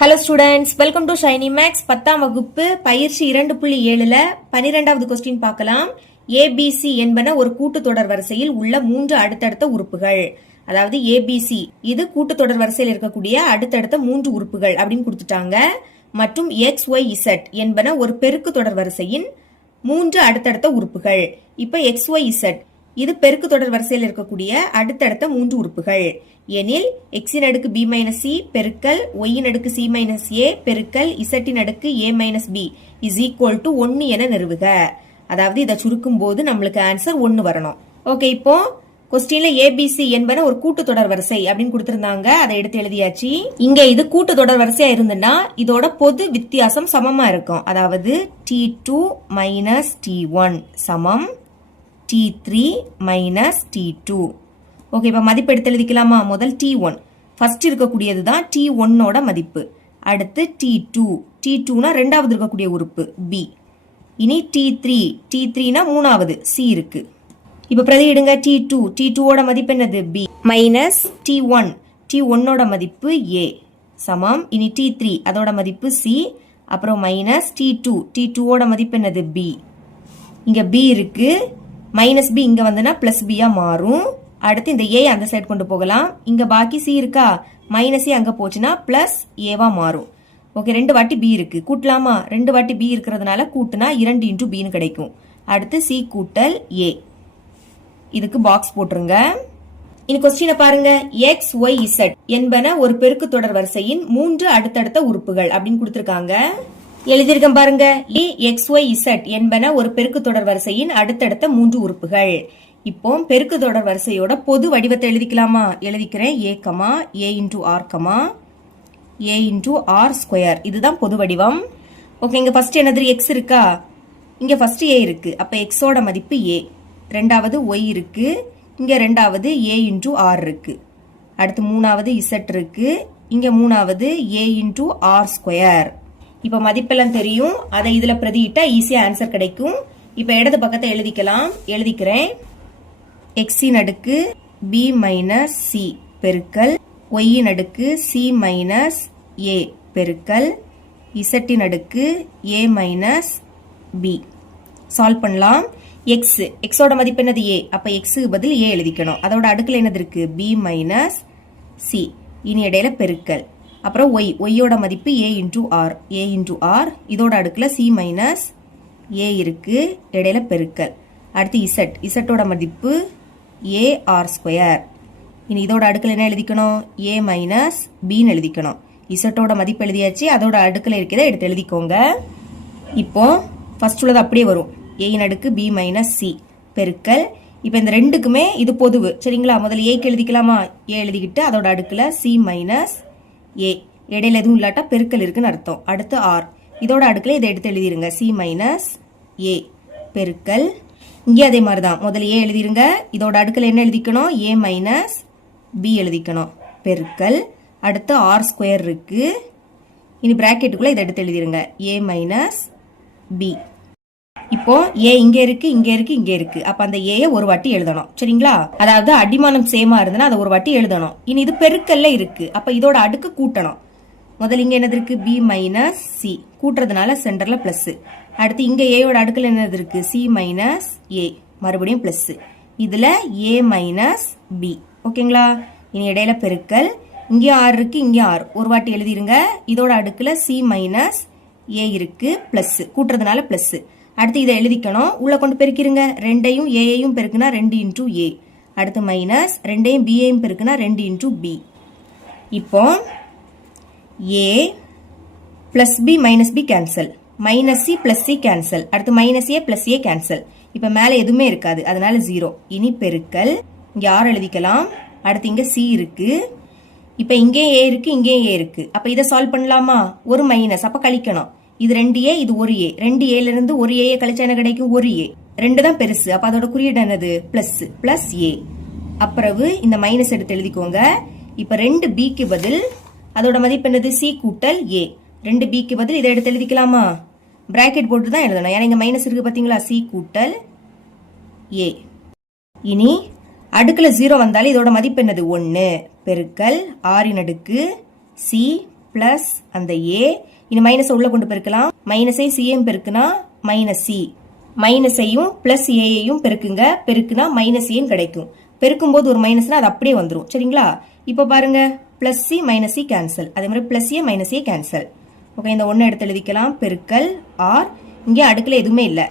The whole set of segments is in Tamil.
Hello students, welcome to Shiny Max 10ஆம் வகுப்பு பயிற்சி 2.7ல 12வது கொஸ்டின் பார்க்கலாம். ஏபிசி என்பன ஒரு கூட்டுத்தொடர் வரிசையில் உள்ள 3 அடுத்தடுத்த உறுப்புகள். அதாவது ஏபிசி இது கூட்டுத்தொடர் வரிசையில் இருக்கக்கூடிய அடுத்தடுத்த 3 உறுப்புகள் அப்படின்னு கொடுத்துட்டாங்க. மற்றும் எக்ஸ் ஒய் இசட் என்பன ஒரு பெருக்கு தொடர் வரிசையின் 3 அடுத்தடுத்த உறுப்புகள். இப்ப எக்ஸ் ஒய் இசட் இது பெருக்கு தொடர் வரிசையில் இருக்கக்கூடிய அடுத்தடுத்த 3 உறுப்புகள் எனில் எக்ஸின் அடுக்கு பி மைனஸ் சி பெருக்கல் ஒய்யின் அடுக்கு சி மைனஸ் ஏ பெருக்கல் இசட்டின் அடுக்கு A minus B is equal to 1 என நிறுவுக. அதாவது இதை சுருக்கும் போது நம்மளுக்கு ஆன்சர் 1 வரணும். ஓகே, இப்போ கொஸ்டின்ல ஏபிசி என்பன ஒரு கூட்டுத்தொடர் வரிசை அப்படின்னு கொடுத்திருந்தாங்க. அதை எடுத்து எழுதியாச்சு. இங்க இது கூட்டுத்தொடர் வரிசையா இருந்துன்னா இதோட பொது வித்தியாசம் சமமா இருக்கும். அதாவது T2 மைனஸ் T1 சமம் T3 மைனஸ் T2. ஓகே, இப்ப மதிப்பு எடுத்து எழுதிக்கலாமா? முதல் T1 ஃபர்ஸ்ட் இருக்கக்கூடியது தான் T1ஓட மதிப்பு. அடுத்து T2, T2னா ரெண்டாவது இருக்கக்கூடிய உறுப்பு B. இனி T3, T3னா மூணாவது C இருக்கு. இப்ப பிரதியிடுங்க. T2, T2ஓட மதிப்பு என்னது? B மைனஸ் T1, T1ஓட மதிப்பு A சமம். இனி T3 அதோட மதிப்பு C, அப்புறம் மைனஸ் T2, T2ஓட மதிப்பு என்னது? B. இங்க B இருக்கு, மைனஸ் பி இங்க வந்துன்னா பிளஸ் பியா மாறும். அடுத்து இந்த ஏ அந்த சைடு கொண்டு போகலாம். இங்க பாக்கி சி இருக்கா, மைனஸ் ஏ அங்க போச்சுன்னா பிளஸ் ஏவா மாறும். ஓகே, 2 வாட்டி பி இருக்கு, கூட்டலாமா? 2 வாட்டி பி இருக்கிறதுனால கூட்டுனா 2 இன்டூ பின்னு கிடைக்கும். அடுத்து சி கூட்டல் ஏ, இதுக்கு பாக்ஸ் போட்டுருங்க. இந்த கொஸ்டினை பாருங்க. எக்ஸ் ஒய் இசட் என்பன ஒரு பெருக்கு தொடர் வரிசையின் 3 அடுத்தடுத்த உறுப்புகள் அப்படின்னு கொடுத்திருக்காங்க. எழுதியிருக்கேன் பாருங்க. ஏ எக்ஸ் ஒய் இசட் என்பன ஒரு பெருக்கு தொடர் வரிசையின் அடுத்தடுத்த 3 உறுப்புகள். இப்போ பெருக்கு தொடர் வரிசையோட பொது வடிவத்தை எழுதிக்கலாமா? எழுதிக்கிறேன். ஏ கமா ஏ இன்டூ ஆர் கமா ஏ இன்டூ ஆர் ஸ்கொயர், இதுதான் பொது வடிவம். ஓகே, இங்க ஃபர்ஸ்ட் என்னது? எக்ஸ் இருக்கா, இங்க ஃபர்ஸ்ட் ஏ இருக்கு. அப்ப எக்ஸோட மதிப்பு ஏ, ரெண்டாவது ஒய் இருக்கு, இங்க ரெண்டாவது ஏ இன்டூ ஆர் இருக்கு, அடுத்து மூணாவது இசட் இருக்கு, இங்க மூணாவது ஏ இன்டூ ஆர் ஸ்கொயர். இப்ப மதிப்பெல்லாம் தெரியும், அதை இதுல பிரதியிட்டா ஈஸியா ஆன்சர் கிடைக்கும். இப்ப இடது பக்கத்தை எழுதிக்கலாம். எழுதிக்கிறேன். எக்ஸின் அடுக்கு பி மைனஸ் சி பெருக்கல் ஒய்யின் அடுக்கு சி மைனஸ் ஏ பெருக்கல் இசட்டின் அடுக்கு ஏ மைனஸ் பி. சால்வ் பண்ணலாம். எக்ஸ், எக்ஸோட மதிப்பு என்னது? ஏ. அப்ப எக்ஸுக்கு பதில் ஏ எழுதிக்கணும். அதோட அடுக்குல என்னது இருக்கு? B minus C. இனி இடையில பெருக்கல். அப்புறம் ஒய், ஒய்யோட மதிப்பு A into R, A into R. இதோட அடுக்குல சி மைனஸ் ஏ இருக்கு, இடையில பெருக்கல். அடுத்து இசட், இசட்டோட மதிப்பு ஏ ஆர் ஸ்கொயர். இனி இதோட அடுக்குல என்ன எழுதிக்கணும்? ஏ மைனஸ் பின்னு எழுதிக்கணும். இசட்டோட மதிப்பு எழுதியாச்சு, அதோட அடுக்குல இருக்கிறத எடுத்து எழுதிக்கோங்க. இப்போ ஃபர்ஸ்ட் உள்ளது அப்படியே வரும். ஏயின் அடுக்கு பி மைனஸ் சி பெருக்கல். இப்போ இந்த ரெண்டுக்குமே இது பொதுவு, சரிங்களா? முதல்ல ஏக்கு எழுதிக்கலாமா? ஏ எழுதிக்கிட்டு அதோட அடுக்குல சி மைனஸ் ஏ, இடையில எதுவும் இல்லாட்டா பெருக்கல் இருக்குன்னு அர்த்தம். அடுத்து ஆர், இதோட அடுக்குல இதை எடுத்து எழுதிருங்க. சி மைனஸ் ஏ பெருக்கல். இங்கே அதே மாதிரிதான், முதல்ல ஏ எழுதிருங்க. இதோட அடுக்குல என்ன எழுதிக்கணும்? ஏ மைனஸ் பி எழுதிக்கணும் பெருக்கல். அடுத்து ஆர் ஸ்கொயர் இருக்கு. இனி பிராக்கெட்டுக்குள்ள இதை எடுத்து எழுதிருங்க. ஏ மைனஸ் பி. இப்போ ஏ இங்க இருக்கு, இங்க இருக்கு, இங்க இருக்கு. அப்ப அந்த ஏ ஒரு வாட்டி எழுதணும், சரிங்களா? அதாவது அடிமானம் சேமா இருந்ததுன்னா அதை ஒரு வாட்டி எழுதணும். இனி இது பெருக்கல்ல இருக்கு, அப்ப இதோட அடுக்கு கூட்டணும். முதல்ல இங்க என்னது இருக்கு? பி மைனஸ் சி, கூட்டுறதுனால சென்டர்ல பிளஸ். அடுத்து இங்க ஏயோட அடுக்குல என்னது இருக்கு? சி மைனஸ் ஏ, மறுபடியும் பிளஸ். இதுல ஏ மைனஸ் பி. ஓகேங்களா? இனி இடையில பெருக்கல். இங்க ஆர் இருக்கு, இங்க ஆர், ஒரு வாட்டி எழுதிருங்க. இதோட அடுக்குல சி மைனஸ் ஏ இருக்கு, பிளஸ், கூட்டுறதுனால பிளஸ். அடுத்து இதை எழுதிக்கணும். உள்ள கொண்டு பெருக்கிருங்க. ரெண்டையும் ஏயையும் பெருக்குனா 2 இன்டூ ஏ. அடுத்து மைனஸ் ரெண்டையும் பியையும் பெருக்குனா 2 இன்டூ பி. இப்போ A plus B minus B cancel, minus C plus C cancel, அடுத்து minus A plus A cancel. இப்ப மேல எதுவுமே இருக்காது, அதனால 0. இனி பெருக்கல். இங்க ஆர் எழுதிக்கலாம். அடுத்து இங்க சி இருக்கு. இப்ப இங்கே ஏ இருக்கு, இங்கே ஏ இருக்கு. அப்ப இதை சால்வ் பண்ணலாமா? ஒரு மைனஸ், அப்ப கழிக்கணும். இது 2a, இது 1a. 2aல இருந்து 1a கழிச்சா என்ன கிடைக்கும்? 1a. 2 தான் பெருசு, அப்ப அதோட குறியீடு என்னது? Plus, plus A. அப்புறம் இந்த மைனஸ் எடுத்து எழுதிக்கோங்க. இப்ப 2bக்கு பதில் அதோட மதிப்பு என்னது? சி கூட்டல் ஏ. 2bக்கு பதில் இதை எடுத்து எழுதிக்கலாமா? பிராக்கெட் போட்டு தான் எழுதணும், ஏன்னா இங்க மைனஸ் இருக்கு பாத்தீங்களா? சி கூட்டல் ஏ. இனி அடுக்குல 0 வந்தாலும் இதோட மதிப்பு என்னது? 1 பெருக்கல் ஆரின் அடுக்கு சி பிளஸ் அந்த ஏ, இந்த மைனஸ் உள்ள கொண்டு பெருக்கலாம். மைனஸை சிஎம் பெருக்குனா மைனஸ் சி, மைனஸையும் பிளஸ் ஏயையும் பெருக்குங்க, பெருக்குனா மைனஸ் ஏன்னு கிடைக்கும். பெருக்கும் போது ஒரு மைனஸ்னா அது அப்படியே வந்துடும். சரிங்களா? இப்போ பாருங்க, plus C minus C cancel, அதே மாதிரி plus A minus A cancel. Okay, இந்த ஒன்று எடுத்து எழுதிக்கலாம். பெருக்கல் ஆர், இங்கே அடுக்கில் எதுவுமே இல்லை,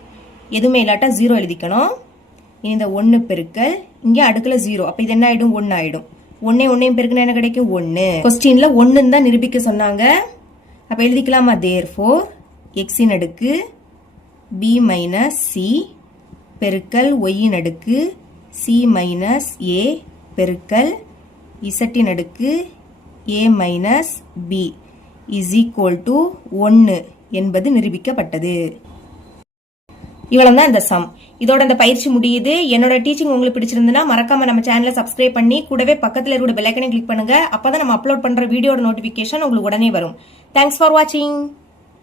எதுவுமே இல்லாட்டா 0 எழுதிக்கணும். இந்த 1 பெருக்கல், இங்கே அடுக்கில் 0, அப்போ இது என்ன ஆயிடும்? 1 ஆயிடும். ஒன்னையும் பெருக்குனா என்ன கிடைக்கும்? 1. கொஸ்டின்ல 1 தான் நிரூபிக்க சொன்னாங்க. அப்ப எழுதிக்கலாமா? therefore x இன் அடுக்கு b மைனஸ் சி பெருக்கல் y இன் அடுக்கு c மைனஸ் a பெருக்கல் z இன் அடுக்கு a minus b is equal to 1 என்பது நிரூபிக்கப்பட்டது. இவ்வளவுதான் இந்த சம். இதோட இந்த பயிற்சி முடியுது. என்னோட டீச்சிங் உங்களுக்கு பிடிச்சிருந்ததுன்னா மறக்காம நம்ம சேனலை சப்ஸ்கிரைப் பண்ணி கூடவே பக்கத்துல இருக்கிற பெல் ஐக்கனை கிளிக் பண்ணுங்க. அப்பதான் நம்ம அப்லோட் பண்ற வீடியோட நோட்டிபிகேஷன் உங்களுக்கு உடனே வரும். தேங்க்ஸ் ஃபார் வாட்சிங்.